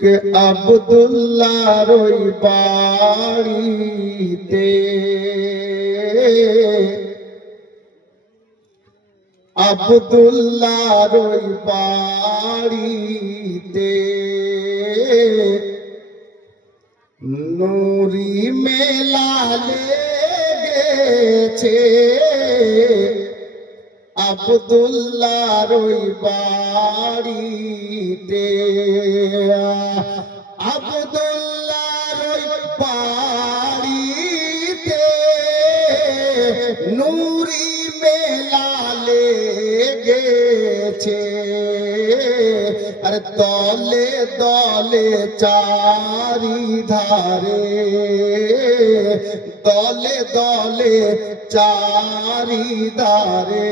কে আবদুল্লাহর ওই বাড়িতে। আবদুল্লাহর ওই বাড়িতে। নুরি মেলা লেগেছে। আবদুল্লাহর ওই বাড়িতে। আবদুল্লাহর ওই বাড়িতে নুরি মেলা লেগেছে আরে দলে দলে চারি ধারে দলে দলে চারি ধারে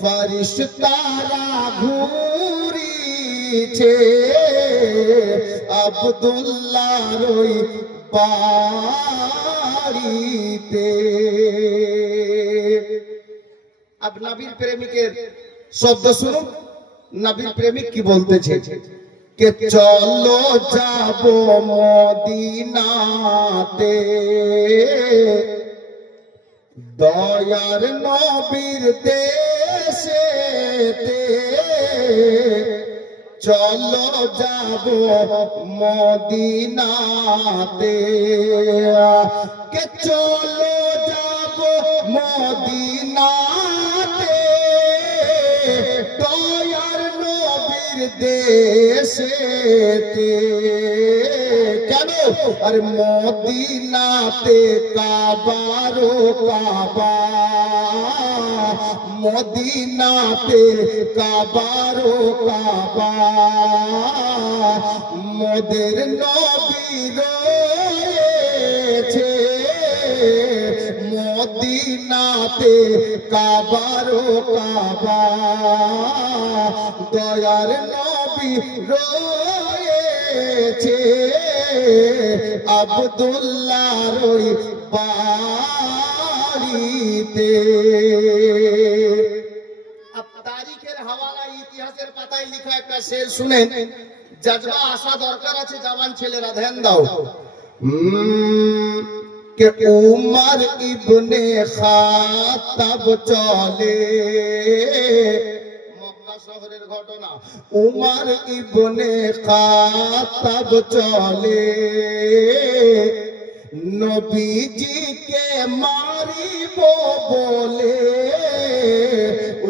ফরিস্তারা ঘুরিছে। আবদুল্লাহর ওই বাড়িতে। আব নবীর প্রেমিকের শব্দ শুনুন। নবীর প্রেমিক কি বলতেছে? কে চলো যাব মদিনাতে। দয়ার নবীর দেশেতে চলো যাব মদিনাতে। কে চলো দেশেতে কেন? আরে মদিনাতে কাবারো কাবা। মদিনাতে কাবারো কাবা। মোদের নবী রয়েছে। মদিনাতে কাবারো কাবা। দয়ার নবী রয়েছে। আবদুল্লাহর ওই বাড়িতে। তারিখের হাওয়ালা ইতিহাসের পাতায় লেখা একটা শের শুনেন। জাজবা আসা দরকার আছে জওয়ান ছেলেরা, ধ্যান দাও। কে উমর ইবনে খাতাব চলে। শহরের ঘটনা। উমর ইবনে খাতাব চলে। নবীজিকে মারিব বলে।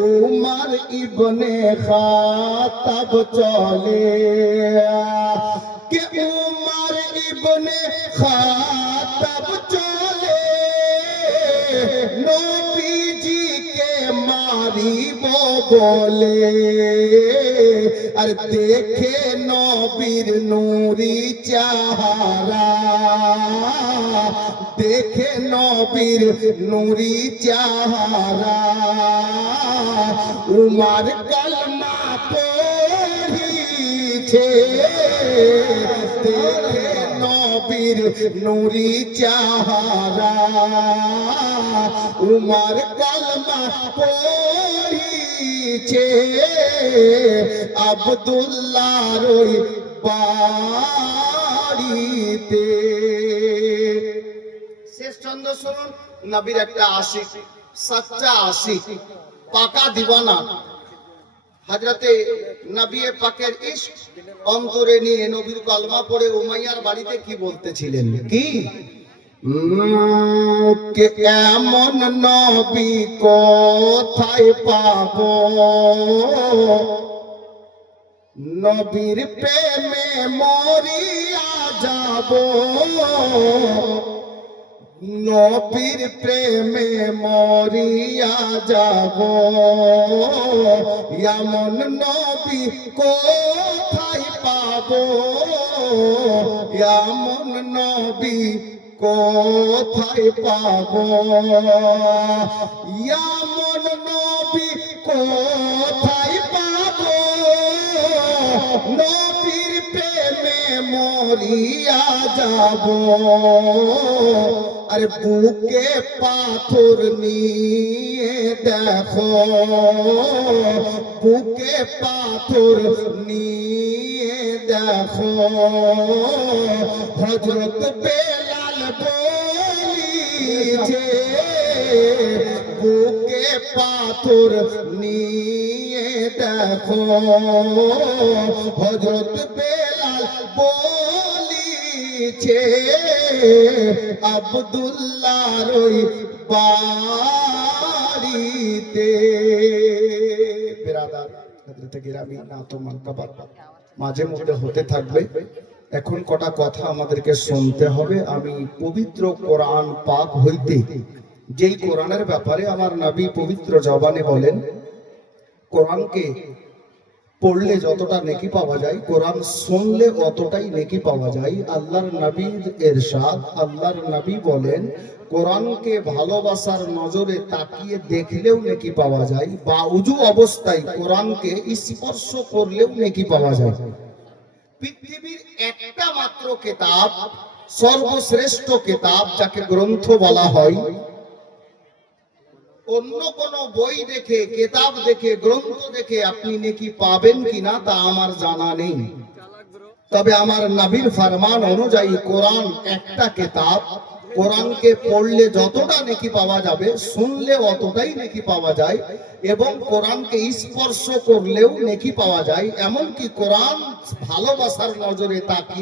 উমর ইবনে খাতাব চলে। কে উমার ইবনে খাতাব বলে আর দেখে নবীর নুরি চাহারা। দেখে নবীর নুরি চাহারা। উমার কলমা পড়িছে। নবীর নুরি চাহারা। উমার কলমা পড়িছে। আবদুল্লাহর ওই বাড়িতে। শেষ চন্দ্র শুনুন, নবীর একটা আশিক, সাচ্চা আশিক, পাকা দিবানা। হাজরতে নবী পাকের ইশক অন্তরে নিয়ে নবীর কালমা পড়ে উমাইয়ার বাড়িতে কি বলতেছিলেন? কি? কে এমন নবী কোথায় পাবো? নবীর প্রেমে মরিয়া যাব। নবীর প্রেমে মরিয়া যাব। এমন নবী কোথায় পাবো? এমন নবী কোথায় পাবো? এমন নবী কোথায় পাবো? নবীর প্রেমে মরিয়া যাব। আরে বুকে পাথর নিয়ে দেখো। বুকে পাথর নিয়ে দেখো। হজরত বেলাল বলিছে, বুকে পাথর নিয়ে দেখো। হজরত বেলাল বলিছে আব্দুল্লাহর ওই বাড়িতে। বেরাদার হযরতে মাঝে মধ্যে হতে থাকবে। এখন কটা কথা আমাদেরকে শুনতে হবে। আমি পবিত্র কোরআন পাক হইতে, যেই কোরআনের ব্যাপারে আমার নবী পবিত্র জবানে বলেন, কোরআনকে পড়লে যতটা নেকি পাওয়া যায়, কোরআন শুনলে অতটাই নেকি পাওয়া যায়। আল্লাহর নবীর এরশাদ, আল্লাহর নবী বলেন, কোরআনকে ভালোবাসার নজরে তাকিয়ে দেখলেও নেকি পাওয়া যায় বা উজু অবস্থায় কোরআনকে স্পর্শ করলেও নেকি পাওয়া যায়। পৃথিবীর একটা মাত্র কেতাব, সর্বশ্রেষ্ঠ কেতাব, যাকে গ্রন্থ বলা হয় অন্য কোন বই দেখে, কেতাব দেখে, গ্রন্থ দেখে আপনি নাকি পাবেন কিনা তা আমার জানা নেই। তবে আমার নাবির ফরমান অনুযায়ী কোরআন একটা কেতাব। কোরআনকে পড়লে যতটা নেকি পাওয়া যাবে, শুনলে অতটাই নেকি পাওয়া যায় এবং কোরআনকে স্পর্শ করলেও নেকি পাওয়া যায়। এমনকি কোরআন ভালোবাসার নজরে তাকিয়ে